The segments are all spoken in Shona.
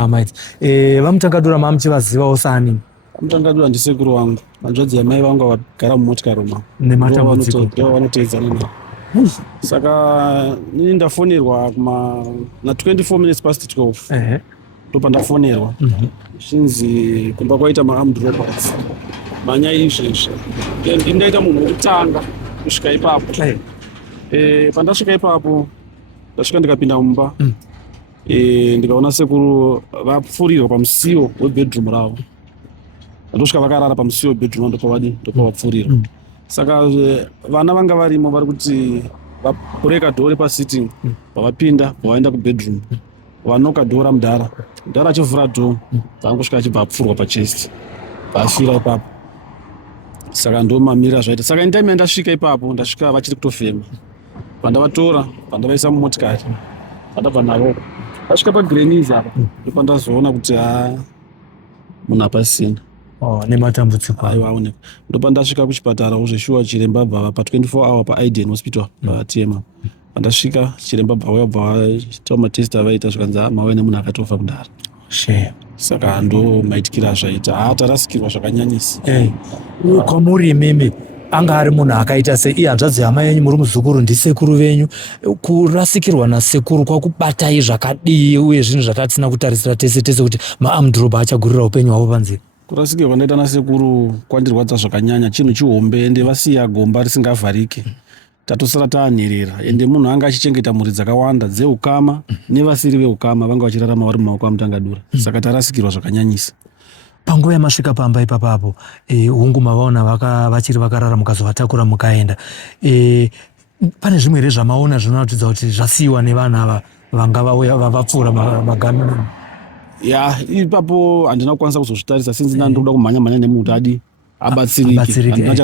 Amaiti. Vamutangadura mamuchivazivawo sani? Vamutangadura ndisekuru wangu. Hanzvadzi yamai vangu vagara mumotikari umo. Nematambudziko. Ndivo vanoteedzana nawo. Saka ini ndafonerwa na 24 minutes past 12. Ndopandafonerwa. Zvinzi kumba kwaita ma-armed robbers. Manyaya izvezvi. Ndaita munhu wekutanga kusvika ipapo. Pandasvika ipapo ndasvika ndikapinda mumba. Ndikaona sekuru vapfurirwa pamusiwo webedroom ravo. Ndosvika vakarara pamusiwo webedroom ndopavapfurirwa. Saka vana vanga varimo vari kuti vapureka dhoo repasitting pavapinda pavaenda kubedroom. Vanoka dhoo ramudhara. Mudhara achivhura dhoo paangosvika achibva apfurwa pachest. Vaafira ipapo. Saka ndomamirira zvaita. Saka ini time yandasvika ipapo ndasvika vachiri kutofema. Pandavatora pandavaisa mumotikari. Pandabva navo. Vasvika paGrenies apa ndopandazoona kuti munhu hapasina. Nematambudziko. Aiwa. Ndopandasvika kuchipatara uzveshuwa chiremba bva pa24 hour paIden Hospital paTM. Pandasvika chiremba bva vaita matest avaita zvikanzi mave nemunhu akatofa kudhara. Saka ndo maitikira zvaita. Tarasikirwa zvakanyanyisa. Kwamuri imimi anga ari munhu akaita sei? Hanzvadzi yamai yenyu muri muzukuru ndisekuru venyu. Kurasikirwa nasekuru kwakubatai zvakadii uye zvinhu zvatatisina kutarisira tese kuti ma-armed robber achagurira upenyu hwavo panzira? Kurasikirwa ndaita nasekuru kwandirwadza zvakanyanya. Chinhu chihombe ende vasiya gomba risingavharike. Tatosara taanherera ende munhu anga achichengeta mhuri dzakawanda dzeukama nevasiri veukama vanga vachirarama vari mumaoko amutangadura. Saka tarasikirwa zvakanyanyisa. Panguva yamasvika pamba ipapapo, hungu mavaona vachiri vakarara mukazovatakura mukaenda. Pane zvimwe here zvamaona zvinoratidza kuti zvasiyiwa nevanhu ava vanga vauya vapfuura magamino? Ipapo handina kukwanisa kuzozvitarisa sinzi ndandoda kumhanya nemunhu kuti adi abatsirike. Handina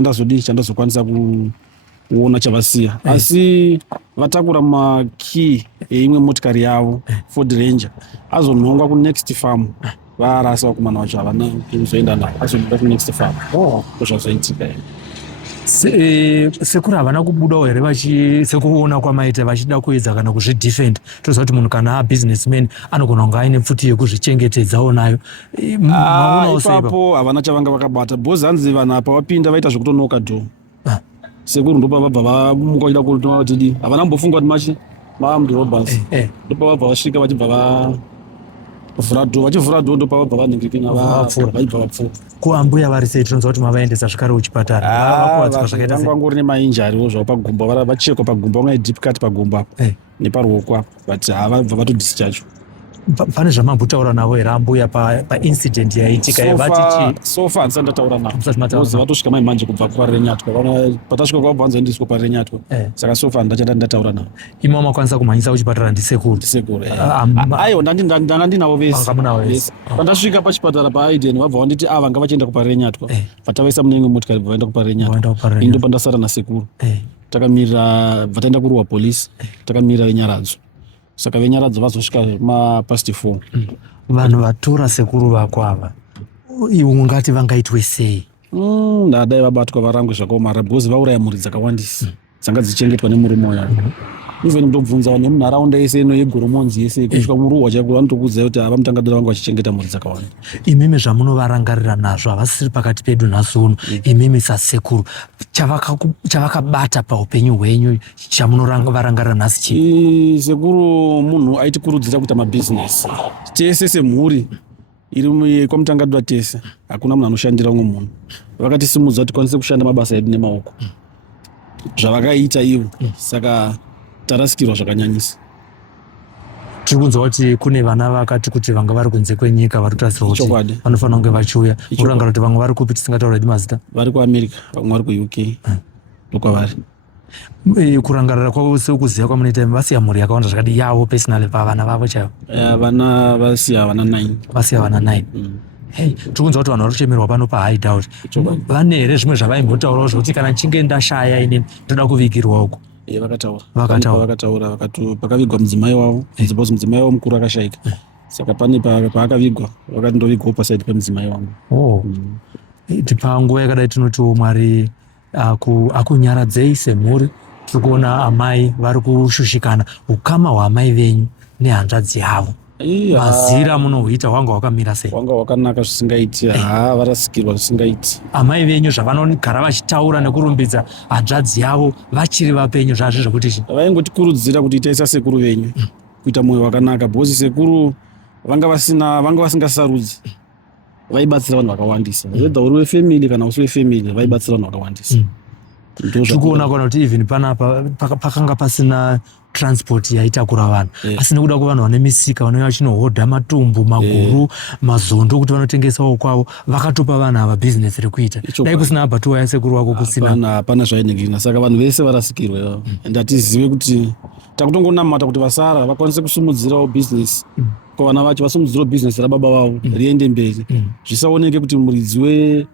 chandazokwanisa kuona chavasiya. Asi vatakura makey eimwe motikari yavo Ford Ranger azonhongwa kuNext Farm. Varasa vakomana vacho havana kuzoenda navo, azoenda kuNext Farm. Ndozvazoitika. Sekuru havana kubudawo here sekuona kwamaita vachida kuedza kana kuzvidefend? Toziva kuti munhu kana abusinessman anogona kunge aine pfuti yekuzvichengetedzawo nayo. Ipapo havana chavanga vakabata. Bhozi hanzi vanhu apa vapinda vaita zvokutonoka dhoo. Sekuru ndopavabva vamuka vachida kutoa kuti havana kumbofunga kuti machi ma-armed robbers. Ndopavabva vasvika vachibva vavhura dhoo. Vachivhura dhoo ndopavabva vanhingirikina vachibva vapfuura. Kuambuya vari sei? Tinoziva kuti mavaendesa zvikare kuchipatara. Vanga vangori nemainjariwo zvavo pagumba. Vachekwa pagumba vangai deep cut pagumba neparuoko apo. But havabva vatodischarge. Pane zvamambotaura navo here ambuya paincident yaitika? Sofa handisati ndataura navo. Vatosvika manje kubva kwaRenyatwa. Patasvika kwavo vanzoendeswa kwaRenyatwa. Saka sofa handachada ndataura navo. Imo makwanisa kumhanyisa kuchipatara ndisekuru? Aiwa, ndanga ndinavo vese. Pandasvika pachipatara paAiden vabva vanditi vanga vachienda kupaRenyatwa. Vatavaisa mune imwe motikari vaenda kupaRenyatwa. Ini ndopandasara nasekuru. Takamirira vataenda kuruwa polisi. Takamirira venyaradzo. Saka venyaradzo vazosvika past 4. Vanhu vatora sekuru vako ava ungati vangaitwe sei? Ndadai vabatwa varangwe zvakaomara. Bhozi vauraya mhuri dzakawandisa dzanga dzichengetwa nemurume uya. Even ndobvunza nemunharaunda yese ino yeGoromonzi yese kusvika muruwa chaiko vanotokuudza kuti vamutangadura vanga vachichengeta mhuri dzakawanda. Imimi zvamunovarangarira nazvo havasiri pakati pedu nhasi uno. Imimi sasekuru chavakabata paupenyu hwenyu chamunovarangarira nhasi chii? Sekuru munhu aitikurudzira kuita mabhizinesi. Tese semhuri iri kwamutangadura tese hakuna munhu anoshandira umwe munhu. Vakatisimudza kuti tikwanise kushanda mabasa edu nemaoko. Zvavakaita ivo. Saka tarasikirwa zvakanyanyisa. Tiri kunzwa kuti kune vana vakati kuti vanga vari kunze kwenyika vari kutarisirwa kuti vanofanira kunge vachiuya. Murangara kuti vamwe vari kupi tisingataura hedu mazita? Vari kuAmerica, vamwe vari kuUK. Ndokwavari. Kurangarira kwavo sekuziva kwamunoita vasiya mhuri yakawanda zvakadi yavo personally pavana vavo chaivo? Vana vasiya vana 9. Vasiya vana 9. Tiri kunzwa kuti vanhu vari kuchemerwa pano paHideout. Vane here zvimwe zvavaimbotaurawo zvokuti kana nchinge ndashaya ini ndoda kuvigirwa uko? Vakataura pakavigwa mudzimai wavo. Because mudzimai wavo mukuru akashayika. Saka pane paakavigwa vakati ndovigwawo pasaidi pemudzimai wangu. Panguva yakadai tinoti Mwari akunyaradzei semhuri. Tiri kuona amai vari kushushikana. Ukama hwaamai venyu nehanzvadzi yavo mazira munohuita wanga wakamira sei? Wanga wakanaka zvisingaiti. Varasikirwa zvisingaiti. Amai venyu zvavanogara vachitaura nekurumbidza hanzvadzi yavo vachiri vapenyu zvazvo zvokuti vaingotikurudzira kuti itaisa sekuru venyu kuita mwoyo wakanaka, bhozi sekuru vanga vasingasarudzi, vaibatsira vanhu vakawandisa. Whether uri wefamily kana usi wefamily, vaibatsira vanhu vakawandisa. Tikuona kana kuti even panapa pakanga pasina transport yaitakura vanhu, asi nekuda kuvanhu vane misika vanouya vachinohodha matumbu, maguru, mazondo kuti vanotengesawo kwavo, vakatopa vanhu ava bhizinesi rekuita. Dai kusina abhatuwa yasekuru wako kusina. Hapana zvainengirina. Saka vanhu vese varasikirwa. Ende hatizive kuti takutongonamata kuti vasara vakwanise kusumudzirawo bhizinesi kuvana vacho, vasumudzirawo bhizinesi rababa vavo riende mberi, zvisaoneke kuti muridzi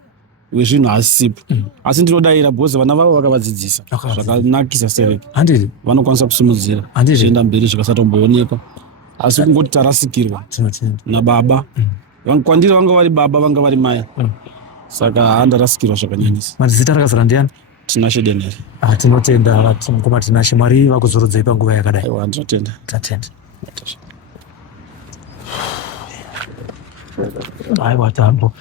wezvinhu asipo. Asi ndinodayira bhozi vana vavo vakavadzidzisa zvakanakisa sereke, vanokwanisa kusumudzira zvienda mberi zvikasatomboonekwa. Asi kungoti tarasikirwa nababa, kwandiri vanga vari baba, vanga vari mai, saka handarasikirwa zvakanyanyisa. Mazita rakazara ndiani? Tinashe Denere. Tinotenda mukoma Tinashe, Mwari vakuzorodzei panguva yakadai. Aiwa, ndinotenda. Tatenda. Aiwa tambo.